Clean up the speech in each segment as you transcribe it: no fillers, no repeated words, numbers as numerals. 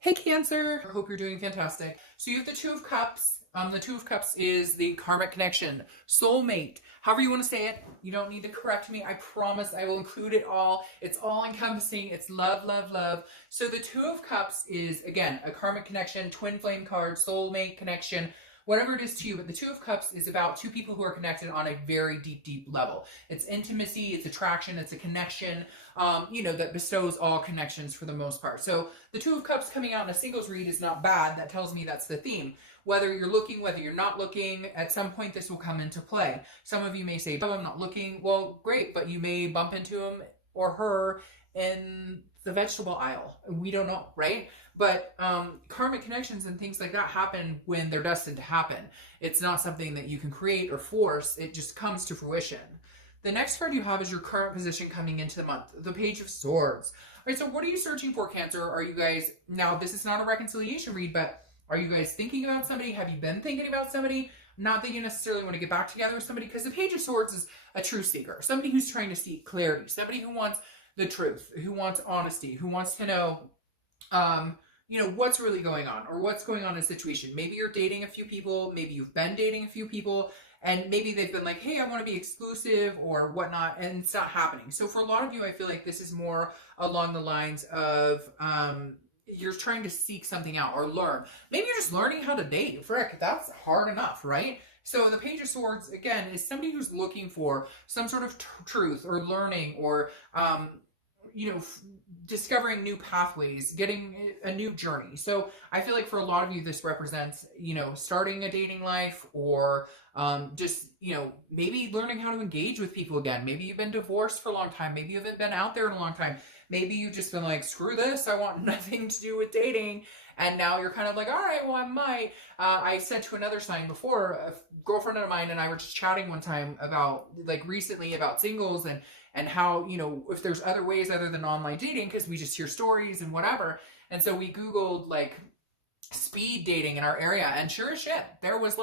Hey Cancer, I hope you're doing fantastic. So you have the Two of Cups. The Two of Cups is the karmic connection, soulmate, however you want to say it. You don't need to correct me. I promise I will include it all. It's all encompassing. It's love, love, love. So the Two of Cups is, again, a karmic connection, twin flame card, soulmate connection, whatever it is to you. But the Two of Cups is about two people who are connected on a very deep, deep level. It's intimacy, it's attraction, it's a connection, that bestows all connections for the most part. So the Two of Cups coming out in a singles read is not bad. That tells me that's the theme. Whether you're looking, whether you're not looking, at some point this will come into play. Some of you may say, oh, I'm not looking. Well, great, but you may bump into him or her in the vegetable aisle. We don't know, right? But karmic connections and things like that happen when they're destined to happen. It's not something that you can create or force. It just comes to fruition. The next card you have is your current position coming into the month, the Page of Swords. All right, so what are you searching for, Cancer? Are you guys, now this is not a reconciliation read, but are you guys thinking about somebody? Have you been thinking about somebody? Not that you necessarily want to get back together with somebody, because the Page of Swords is a truth seeker, somebody who's trying to seek clarity, somebody who wants the truth, who wants honesty, who wants to know, what's really going on or what's going on in a situation. Maybe you're dating a few people, maybe you've been dating a few people, and maybe they've been like, hey, I want to be exclusive or whatnot, and it's not happening. So for a lot of you, I feel like this is more along the lines of you're trying to seek something out or learn. Maybe you're just learning how to date. Frick, that's hard enough, right? So the Page of Swords, again, is somebody who's looking for some sort of truth or learning or discovering new pathways, getting a new journey. So I feel like for a lot of you, this represents, starting a dating life or maybe learning how to engage with people again. Maybe you've been divorced for a long time. Maybe you haven't been out there in a long time. Maybe you've just been like, screw this, I want nothing to do with dating. And now you're kind of like, all right, well, I might. I said to another sign before, a girlfriend of mine and I were just chatting one time about, recently about singles and how, if there's other ways other than online dating, because we just hear stories and whatever. And so we Googled, speed dating in our area. And sure as shit, there was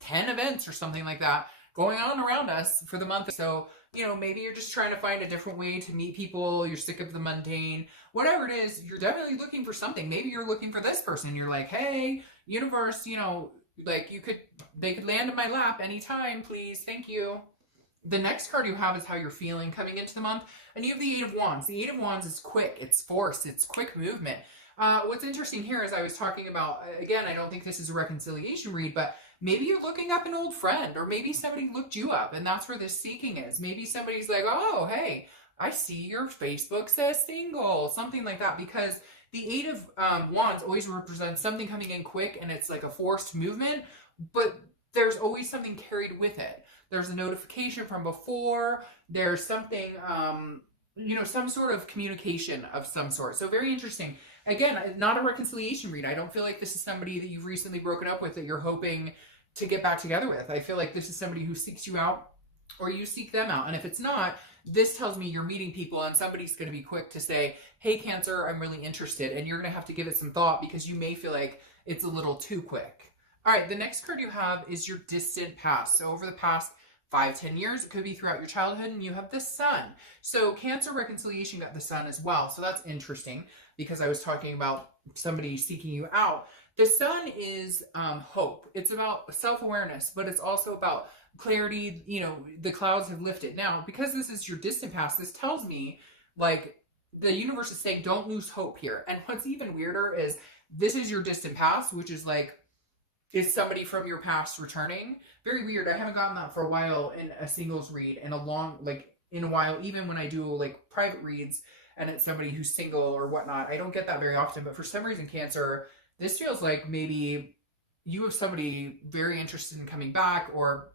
10 events or something like that going on around us for the month. So, maybe you're just trying to find a different way to meet people. You're sick of the mundane, whatever it is, you're definitely looking for something. Maybe you're looking for this person. You're like, hey, universe, they could land in my lap anytime, please. Thank you. The next card you have is how you're feeling coming into the month. And you have the Eight of Wands. The Eight of Wands is quick. It's force. It's quick movement. What's interesting here is I was talking about, again, I don't think this is a reconciliation read, but maybe you're looking up an old friend, or maybe somebody looked you up, and that's where this seeking is. Maybe somebody's like, oh, hey, I see your Facebook says single, something like that, because the Eight of Wands always represents something coming in quick, and it's like a forced movement, but there's always something carried with it. There's a notification from before, there's something, some sort of communication of some sort. So very interesting. Again, not a reconciliation read. I don't feel like this is somebody that you've recently broken up with that you're hoping to get back together with. I feel like this is somebody who seeks you out or you seek them out. And if it's not, this tells me you're meeting people and somebody's going to be quick to say, hey, Cancer, I'm really interested. And you're going to have to give it some thought because you may feel like it's a little too quick. All right, the next card you have is your distant past. So over the past 5-10 years, it could be throughout your childhood, and you have the Sun. So Cancer reconciliation got the Sun as well. So that's interesting because I was talking about somebody seeking you out. The Sun is hope. It's about self-awareness, but it's also about clarity. The clouds have lifted. Now, because this is your distant past, this tells me the universe is saying don't lose hope here. And what's even weirder is this is your distant past, which is is somebody from your past returning? Very weird. I haven't gotten that for a while in a singles read in a while, even when I do private reads and it's somebody who's single or whatnot. I don't get that very often, but for some reason, Cancer, this feels like maybe you have somebody very interested in coming back, or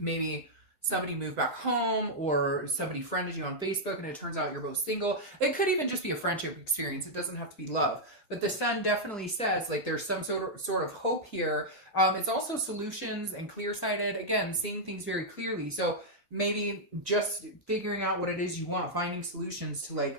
maybe somebody moved back home, or somebody friended you on Facebook and it turns out you're both single. It could even just be a friendship experience. It doesn't have to be love. But the Sun definitely says there's some sort of hope here. It's also solutions and clear-sighted. Again, seeing things very clearly. So maybe just figuring out what it is you want, finding solutions to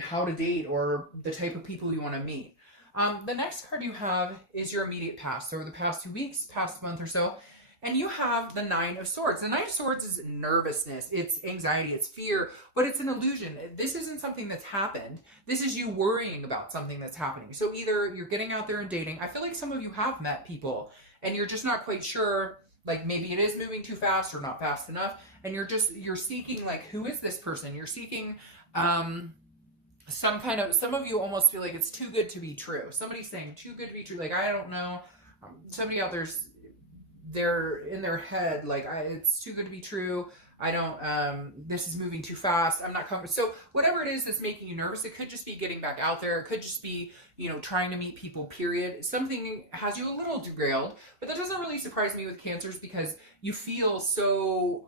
how to date or the type of people you want to meet. The next card you have is your immediate past. So over the past 2 weeks, past month or so. And you have the Nine of Swords. The Nine of Swords is nervousness, it's anxiety, it's fear, but it's an illusion. This isn't something that's happened. This is you worrying about something that's happening. So either you're getting out there and dating. I feel like some of you have met people and you're just not quite sure, like maybe it is moving too fast or not fast enough. And you're seeking, like, who is this person? You're seeking, some of you almost feel like it's too good to be true. Somebody's saying too good to be true. Like, I don't know. Somebody out there's, they're in their head, like, it's too good to be true. I don't, this is moving too fast. I'm not comfortable. So whatever it is that's making you nervous, it could just be getting back out there. It could just be, you know, trying to meet people, period. Something has you a little derailed, but that doesn't really surprise me with Cancers because you feel so,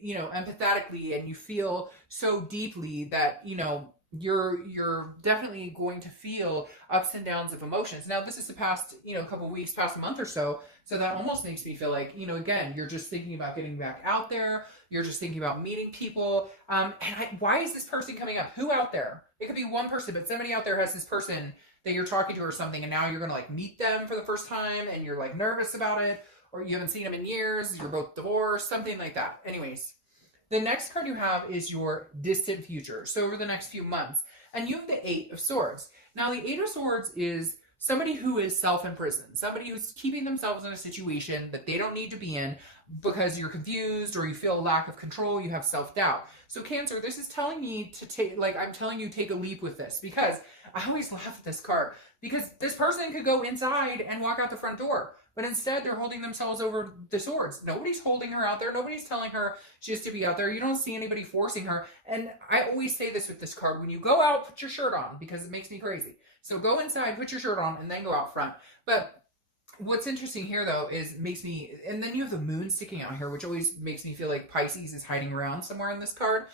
you know, empathetically, and you feel so deeply that, you know, you're definitely going to feel ups and downs of emotions. Now, this is the past, you know, couple weeks, past a month or so. So that almost makes me feel like, you know, again, you're just thinking about getting back out there. You're just thinking about meeting people. Why is this person coming up? Who out there? It could be one person, but somebody out there has this person that you're talking to or something, and now you're going to like meet them for the first time and you're like nervous about it, or you haven't seen them in years. You're both divorced, something like that. Anyways. The next card you have is your distant future. So over the next few months. And you have the Eight of Swords. Now the Eight of Swords is somebody who is self-imprisoned. Somebody who's keeping themselves in a situation that they don't need to be in because you're confused or you feel a lack of control, you have self-doubt. So Cancer, this is telling me to take, like, I'm telling you, take a leap with this, because I always laugh at this card because this person could go inside and walk out the front door. But instead, they're holding themselves over the swords. Nobody's holding her out there. Nobody's telling her she has to be out there. You don't see anybody forcing her. And I always say this with this card. When you go out, put your shirt on, because it makes me crazy. So go inside, put your shirt on, and then go out front. But what's interesting here, though, is makes me... And then you have the moon sticking out here, which always makes me feel like Pisces is hiding around somewhere in this card.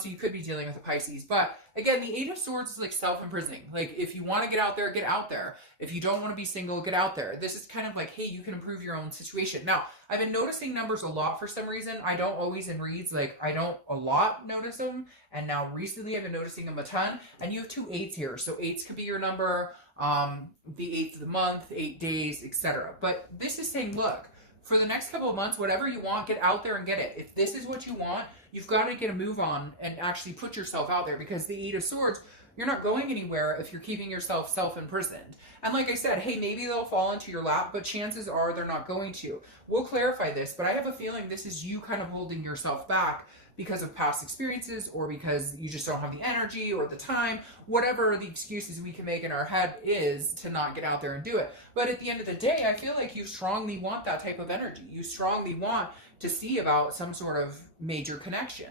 So you could be dealing with a Pisces. But again, the Eight of Swords is like self-imprisoning. Like, if you want to get out there, get out there. If you don't want to be single, get out there. This is kind of like, hey, you can improve your own situation. Now, I've been noticing numbers a lot for some reason. I don't always in reads, like, I don't a lot notice them. And now recently I've been noticing them a ton. And you have two eights here. So eights could be your number, the 8th of the month, 8 days, etc. But this is saying, look, for the next couple of months, whatever you want, get out there and get it. If this is what you want, you've got to get a move on and actually put yourself out there, because the Eight of Swords, you're not going anywhere if you're keeping yourself self-imprisoned. And like I said, hey, maybe they'll fall into your lap, but chances are they're not going to. We'll clarify this, but I have a feeling this is you kind of holding yourself back because of past experiences, or because you just don't have the energy or the time, whatever the excuses we can make in our head is to not get out there and do it. But at the end of the day, I feel like you strongly want that type of energy. You strongly want to see about some sort of major connection.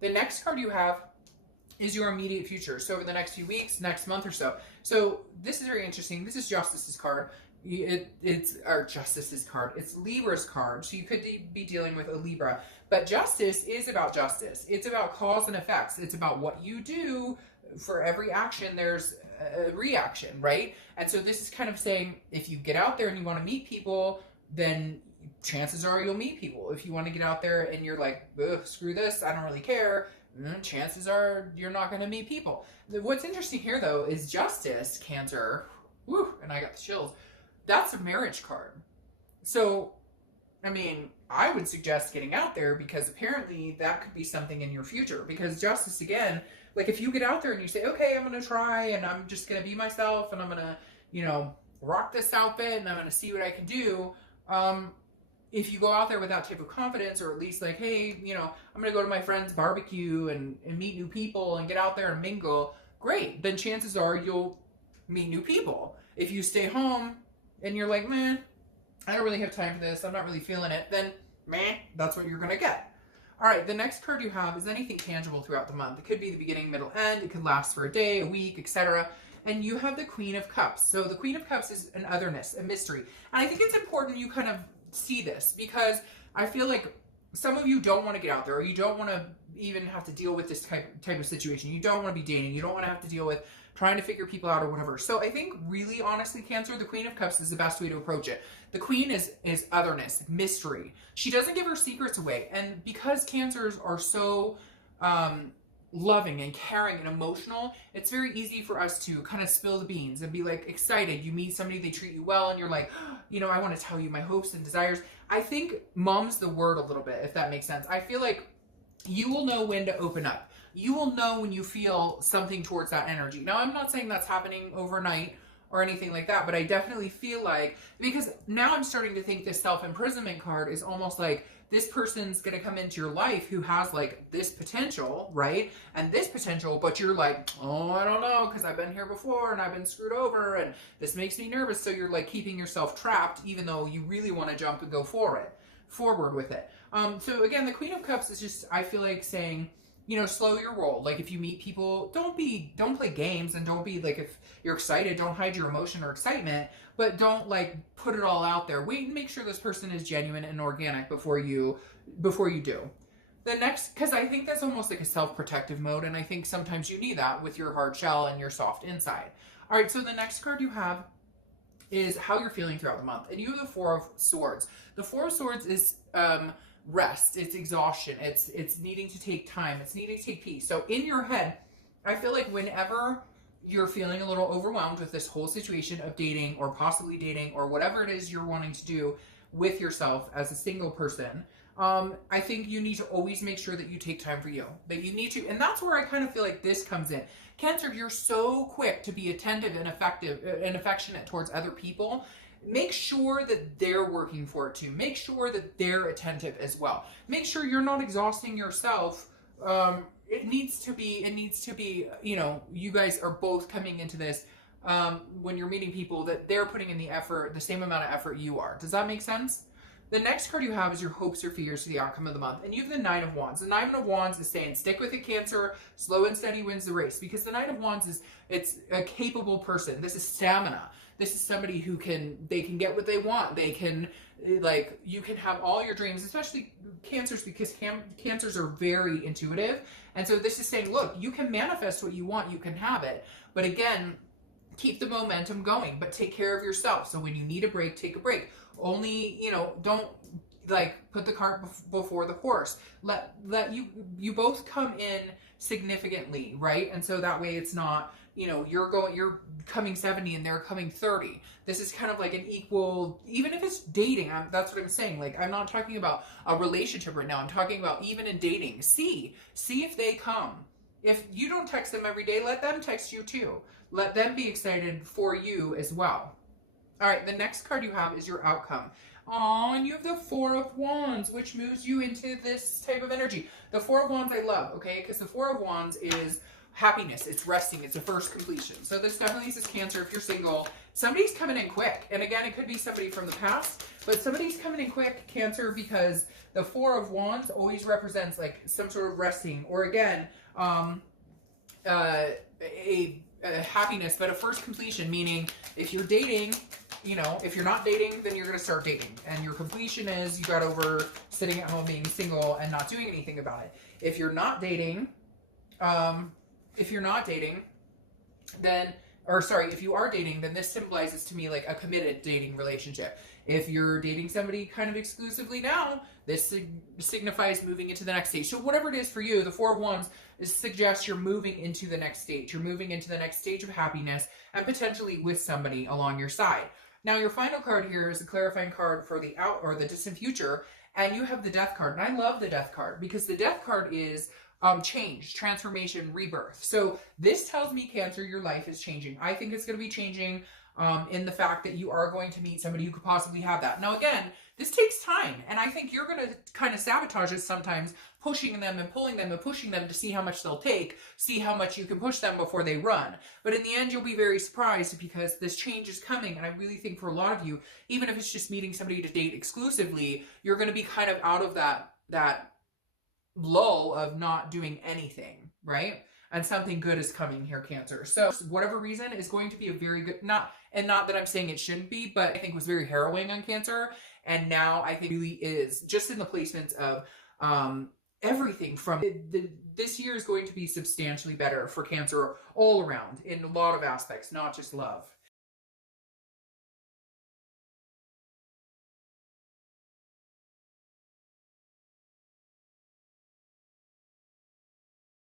The next card you have is your immediate future. So over the next few weeks, next month or so. So this is very interesting. This is Justice's card. It's our Justice's card. It's Libra's card. So you could be dealing with a Libra. But Justice is about justice. It's about cause and effects. It's about what you do. For every action, there's a reaction, right? And so this is kind of saying, if you get out there and you want to meet people, then chances are you'll meet people. If you want to get out there and you're like, screw this, I don't really care, chances are you're not going to meet people. What's interesting here, though, is Justice, Cancer, woo, and I got the chills, that's a marriage card. So, I mean, I would suggest getting out there, because apparently that could be something in your future. Because Justice, again, like, if you get out there and you say, okay, I'm going to try and I'm just going to be myself and I'm going to, you know, rock this outfit and I'm going to see what I can do. If you go out there with that type of confidence, or at least like, hey, you know, I'm going to go to my friend's barbecue and meet new people and get out there and mingle, great. Then chances are you'll meet new people. If you stay home and you're like, man, I don't really have time for this, I'm not really feeling it, then meh, that's what you're going to get. All right, the next card you have is anything tangible throughout the month. It could be the beginning, middle, end. It could last for a day, a week, etc. And you have the Queen of Cups. So the Queen of Cups is an otherness, a mystery. And I think it's important you kind of see this, because I feel like some of you don't want to get out there, or you don't want to even have to deal with this type of situation. You don't want to be dating. You don't want to have to deal with trying to figure people out or whatever. So I think really, honestly, Cancer, the Queen of Cups is the best way to approach it. The Queen is otherness, mystery. She doesn't give her secrets away. And because Cancers are so loving and caring and emotional, it's very easy for us to kind of spill the beans and be like excited. You meet somebody, they treat you well, and you're like, you know, I want to tell you my hopes and desires. I think mum's the word a little bit, if that makes sense. I feel like you will know when to open up. You will know when you feel something towards that energy. Now, I'm not saying that's happening overnight or anything like that, but I definitely feel like, because now I'm starting to think this self-imprisonment card is almost like this person's going to come into your life who has like this potential, right? And this potential, but you're like, oh, I don't know, because I've been here before and I've been screwed over and this makes me nervous. So you're like keeping yourself trapped, even though you really want to jump and go forward with it. So again, the Queen of Cups is just, I feel like saying, you know, slow your roll. Like if you meet people, don't play games, and don't be like, if you're excited, don't hide your emotion or excitement, but don't like put it all out there. Wait and make sure this person is genuine and organic before you do. The next, because I think that's almost like a self-protective mode, and I think sometimes you need that with your hard shell and your soft inside. All right, so the next card you have is how you're feeling throughout the month. And you have the Four of Swords. The Four of Swords is rest, it's exhaustion, it's needing to take time, it's needing to take peace. So in your head, I feel like whenever you're feeling a little overwhelmed with this whole situation of dating or possibly dating or whatever it is you're wanting to do with yourself as a single person, I think you need to always make sure that you take time for you, that you need to, and that's where I kind of feel like this comes in. Cancer, you're so quick to be attentive and effective and affectionate towards other people. Make sure that they're working for it too. Make sure that they're attentive as well. Make sure you're not exhausting yourself. It needs to be, you know, you guys are both coming into this when you're meeting people, that they're putting in the effort, the same amount of effort you are. Does that make sense? The next card you have is your hopes or fears for the outcome of the month. And you have the Nine of Wands. The Nine of Wands is saying, stick with it, Cancer. Slow and steady wins the race. Because the Nine of Wands it's a capable person. This is stamina. This is somebody who they can get what they want. They can, like, you can have all your dreams, especially Cancers, because Cancers are very intuitive. And so this is saying, look, you can manifest what you want. You can have it. But again, keep the momentum going, but take care of yourself. So when you need a break, take a break. Only, you know, don't like put the cart before the horse. Let you both come in significantly, right? And so that way it's not, you know, you're coming 70 and they're coming 30. This is kind of like an equal, even if it's dating, that's what I'm saying. Like, I'm not talking about a relationship right now. I'm talking about even in dating. See if they come. If you don't text them every day, let them text you too. Let them be excited for you as well. All right, the next card you have is your outcome. Oh, and you have the Four of Wands, which moves you into this type of energy. The Four of Wands I love, okay? Because the Four of Wands is happiness, it's resting, it's a first completion. So this definitely says, Cancer, if you're single, somebody's coming in quick. And again, it could be somebody from the past, but somebody's coming in quick, Cancer, because the Four of Wands always represents like some sort of resting, or again, a happiness, but a first completion, meaning if you're dating, you know, if you're not dating, then you're going to start dating. And your completion is you got over sitting at home being single and not doing anything about it. If you're not dating, if you are dating, then this symbolizes to me like a committed dating relationship. If you're dating somebody kind of exclusively now, this signifies moving into the next stage. So whatever it is for you, the Four of Wands suggests you're moving into the next stage. You're moving into the next stage of happiness and potentially with somebody along your side. Now, your final card here is a clarifying card for the the distant future, and you have the Death card. And I love the Death card because the Death card is change, transformation, rebirth. So this tells me, Cancer, your life is changing. I think it's going to be changing in the fact that you are going to meet somebody who could possibly have that. Now, again, this takes time, and I think you're going to kind of sabotage it sometimes, pushing them and pulling them and pushing them to see how much they'll take, see how much you can push them before they run. But in the end, you'll be very surprised because this change is coming, and I really think for a lot of you, even if it's just meeting somebody to date exclusively, you're going to be kind of out of that lull of not doing anything, right? And something good is coming here, Cancer. So whatever reason is going to be a very good, not that I'm saying it shouldn't be, but I think it was very harrowing on Cancer. And now I think it really is just in the placements of everything from this year is going to be substantially better for Cancer all around in a lot of aspects, not just love.